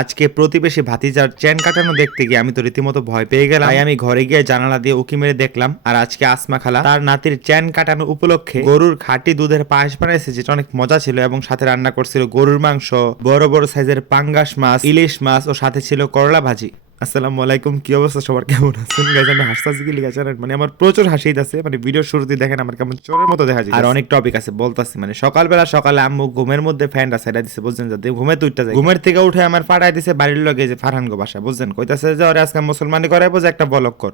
আজকে প্রতিবেশী ভাতিজার চেন কাটানো দেখতে গিয়ে আমি তো রীতিমতো ভয় পেয়ে গেলাম। আমি ঘরে গিয়ে জানালা দিয়ে উকি মেরে দেখলাম। আর আজকে আসমা খালা, তার নাতির চেন কাটানো উপলক্ষে গরুর খাঁটি দুধের পায়েস বানাইছে যেটা অনেক মজা ছিল এবং সাথে রান্না করছিল গরুর মাংস, বড় বড় সাইজের পাঙ্গাস মাছ, ইলিশ মাছ ও সাথে ছিল করলা ভাজি। আসসালামু আলাইকুম কি অবস্থা সবার? কেমন আছেন? গাইজ আমি হাসতাছি কি লিখা মানে আমার প্রচুর হাসি আছে মানে ভিডিওর শুরুতে দেখেন আমার কেমন চোরের মতো দেখা যায় আর অনেক টপিক আছে বলতাছি মানে সকালবেলা সকালে আম্মু ঘুমের মধ্যে ফ্যানটা সেটা দিছে বুঝছেন? যাতে ঘুমে তুইটা যায়। ঘুমের থেকে উঠে আমার পাড়ায় দিছে বাড়ির লগে যে ফারহান গো বাসা বুঝছেন? কইতাছে যে ওরে আজকে মুসলমানি করাইবো যে একটা বলক কর।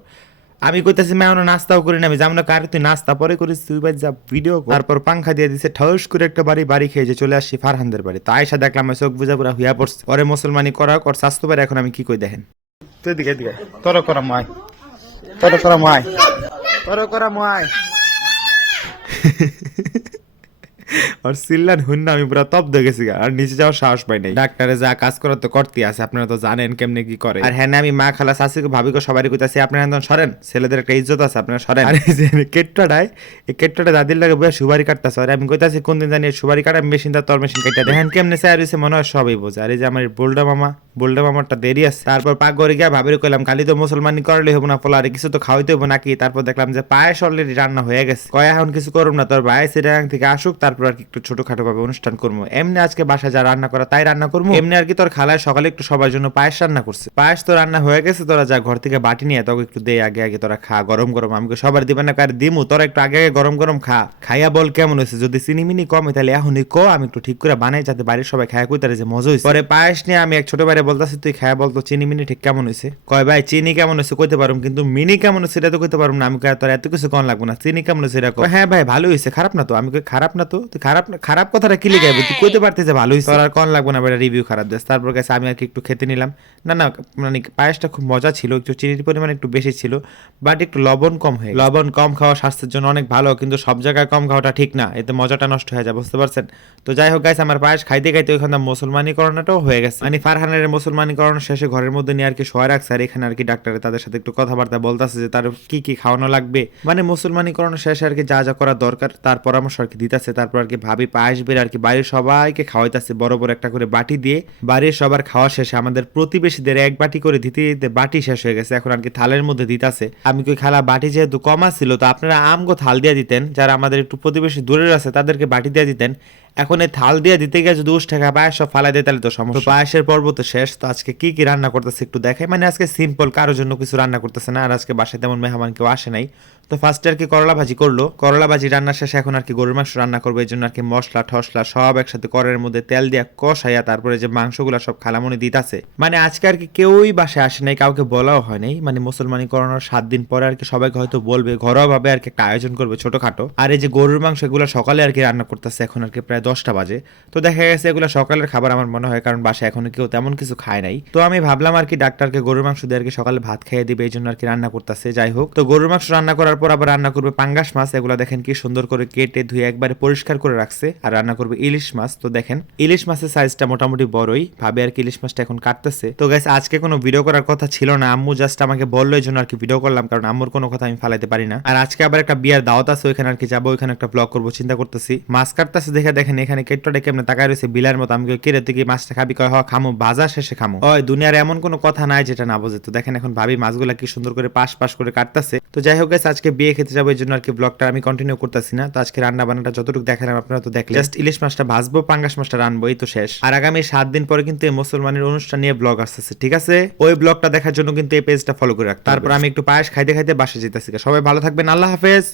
আমি কইতাছি মা নাস্তাও করি না আমি যাম না কার তুই নাস্তা পরে করিস তুই ভাই যা ভিডিও তারপর পাংখা দিয়ে দিছে ঠস করে একটা বাড়ি বাড়ি খেয়ে যে চলে আসছি ফারহানদের বাড়ি। তো আয়সা দেখলাম চোখ বুঝা পুরা হুইয়া পড়ছে। পরে মুসলমানি করা কর স্বাস্থ্য পারে এখন আমি কি কই দেখেন? তুই দিকে দিকে তোর করা মায়। তোর করা মায়। তোর করা মায়। আর সিল্লান হুন্না আমি পুরো তপ্ত গেছি আর নিচে যাওয়ার সাহস পাই নাই। ডাক্তারে যা কাজ করার তো করতে আছে আপনারা তো জানেন কেমনে কি করে। আর হ্যাঁ আমি মা খালা শাশুকে ভাবিকে সবাই কইতাছি আপনারা একদম সরেন ছেলেদের একটা ইজ্জত আছে আপনারা সরেন। আর এই যে কেটটাটায় এই কেটটাটা দাদির লাগে বইয়া সুবারি কাটতাছে আর আমি কইতাছি কোন দিন জানি সুবারি কাটা মেশিনটা তোর মেশিন কাটা দেখেন কেমনে স্যার হইছে মনে হয় সবই বোঝে। আর এই যে আমার বোল্ডা মামা বোল্ডা মামারটা দেরি আছে। তারপর পাক করে গিয়া ভাবির কইলাম কালি তো মুসলমানি করলে হব না ফলা আর কিছু তো খাওয়াইতে হব নাকি? তারপর দেখলাম যে পায়েস অলরেডি রান্না হয়ে গেছে। কয় এখন কিছু করুম না তোর ভাই সিরাং থেকে আসুক তারপর আর কি একটু ছোটখাটো ভাবে অনুষ্ঠান করব। এমনি আজকে বাসায় যা রান্না করা তাই রান্না করব। এমনি আর কি তোর খালায় সকালে একটু সবার জন্য পায়েস রান্না করছে। পায়েস তো রান্না হয়ে গেছে, তোরা যা ঘর থেকে বাটি নিয়ে তোকে একটু দে, আগে আগে তোরা খা, গরম গরম। আমাকে সবার দিবেন না কার দিমু? তোরা একটু আগে আগে গরম গরম খা। খাইয়া বল কেমন হয়েছে? যদি চিনিমিনি কমে, তাহলে এখনই ক, আমি একটু ঠিক করে বানাই যাতে বাড়ির সবাই খায়। কইতারে যে মজা হয়েছে পরে পায়েস নিয়ে আমি এক ছোট বাইরে বলতাছি, তুই খায়া বলতো চিনি মিনি ঠিক কেমন হয়েছে কয়, ভাই, চিনি কেমন হয়েছে কইতে পারুম, কিন্তু মিনি কেমন হয়েছে সেটা তো কইতে পারুম না। আমি তোর এত কিছু কম লাগবো না, চিনি কেমন হয়েছে এটা হ্যাঁ ভাই ভালো হয়েছে খারাপ না তো? আমি কই, খারাপ না তো? তুই খারাপ না- খারাপ কথাটা কি লিখাইবো তুই কইতে পারতেছে ভালো তোর আর কন লাগবো না বেটা রিভিউ খারাপ দেশ তারপর কাছে আমি আর কি একটু খেতে নিলাম। না না মানে পায়েসটা খুব মজা ছিল একটু চিনির পরিমাণ একটু বেশি ছিল বাট একটু লবণ কম হয়ে লবণ কম খাওয়া স্বাস্থ্যের জন্য অনেক ভালো কিন্তু সব জায়গায় কম খাওয়াটা ঠিক না। এতে মজাটা নষ্ট হয়ে যায় বুঝতে পারছেন? তো যাই হোক গাইস আমার পায়েস খাইতে খাইতে ওইখানে মুসলমানিকরণটাও হয়ে গেছে। মানে ফারহানের মুসলমানিকরণ শেষে ঘরের মধ্যে নিয়ে আর কি শোয়া রাখছে আর এখানে আর কি ডাক্তারে তাদের সাথে একটু কথাবার্তা বলতেছে যে তার কি কি খাওয়ানো লাগবে। মানে মুসলমানিকরণ শেষে আর কি যা যা করা দরকার তার পরামর্শ আর কি দিতেছে তারপর আর কি ভাবি পায়েস বের আর কি বাড়ির সবাইকে খাওয়াইতেছে, বড় বড় একটা করে বাটি দিয়ে। বাড়ির সবার খাওয়া শেষে আমাদের প্রতিবেশীদের এক বাটি করে দিতে দিতে বাটি শেষ হয়ে গেছে, এখন আর কি থালের মধ্যে দিতাছে। আমি কি খালা, বাটি যেহেতু কমা ছিল তো আপনারা আমগো থাল দিয়ে দিতেন, যারা আমাদের একটু প্রতিবেশী দূরের আছে, তাদেরকে বাটি দিয়ে দিতেন। এখন এই থাল দিয়ে দিতে গিয়ে যদি উস টাকা পায়েস ফালাই দেয়, তাহলে তো সমস্যা। পায়েসের পর্ব তো শেষ, তো আজকে কি কি রান্না করতেছে একটু দেখাই। মানে আজকে সিম্পল কারোর জন্য কিছু রান্না করতেছে না, আর আজকে বাসায় তেমন মেহমান কেউ আসে নাই। তো ফার্স্টে আর কি করলা ভাজি করল। করলা ভাজি রান্নার শেষে এখন আর কি গরুর মাংস রান্না করব, এই জন্য আর কি মশলা ঠসলা সব একসাথে করের মধ্যে তেল দিয়া কষাইয়া তারপরে যে মাংসগুলো সব খালামনি দিতাছে। মানে আজকে আর কি কেউই বাসায় আসে নাই, কাউকে বলাও হয় নাই। মানে মুসলমানি করানোর সাত দিন পরে আর কি সবাইকে হয়তো বলবে ঘরোয়া ভাবে আর কি একটা আয়োজন করবে ছোটখাটো। আর এই যে গরুর মাংস এগুলো সকালে আর কি রান্না করতেছে, এখন আর কি প্রায় দশটা বাজে। তো দেখা গেছে এগুলো সকালের খাবার আমার মনে হয়, কারণ বাসায় এখনও কেউ তেমন কিছু খায় নাই। তো আমি ভাবলাম আর কি ডাক্তারকে গরুর মাংস দিয়ে আর কি সকালে ভাত খাইয়ে দিবে এই জন্য আর কি রান্না করতেছে, যাই হোক। তো গরুর মাংস রান্না করার পর আবার রান্না করবে পাঙ্গাস মাছ, এগুলো দেখেন কি সুন্দর করে কেটে ধুয়ে একবারে পরিষ্কার করে রাখছে। আর রান্না করবে ইলিশ মাছ, তো দেখেন ইলিশ মাছের সাইজটা মোটামুটি বড়ই, ভাবে আর কি ইলিশ মাছটা এখন কাটতেছে। তো গাইস আজকে কোনো ভিডিও করার কথা ছিল না, আম্মু জাস্ট আমাকে বলল এই জন্য আর কি ভিডিও করলাম, কারণ আম্মুর কোনো কথা আমি ফালাইতে পারি না। আর আজকে আবার একটা বিয়ার দাওয়াত আছে, ওইখানে আর কি যাব, ওইখানে একটা ব্লগ করব, চিন্তা করতেছি। মাছ কাটতেছে দেখে দেখেন এখানে কেটটা কেমনে তাকায় রয়েছে বিলার মতো। আমি কিরে, তুই মাছটা খাবি? কয়, হ, খামো, বাজার শেষে খামো। ওই দুনিয়ার এমন কোনো কথা নাই যেটা না বোঝে। তো দেখেন এখন ভাবি মাছগুলা কি সুন্দর করে পাশ পাশ করে কাটতেছে। তো যাই হোক আজকে বিয়ে খেতে যাব, এই জন্য আর কি ব্লগটা আমি কন্টিনিউ করতেছি না। তো আজকে রান্না বান্নাটা যতটুকু দেখালাম, আপনারা তো দেখলেন। জাস্ট ইলিশ মাছটা ভাজবো, পাঙ্গাস মাছটা রানবো, এই তো শেষ। আর আগামী সাত দিন পরে কিন্তু এই মুসলমানের অনুষ্ঠান নিয়ে ব্লগ আসতেছে, ঠিক আছে? ওই ব্লগটা দেখার জন্য কিন্তু এই পেজটা ফলো করে রাখতে তারপর আমি একটু পায়েস খাইতে খাইতে বাসা যেতেছি। সবাই ভালো থাকবেন, আল্লাহ হাফেজ।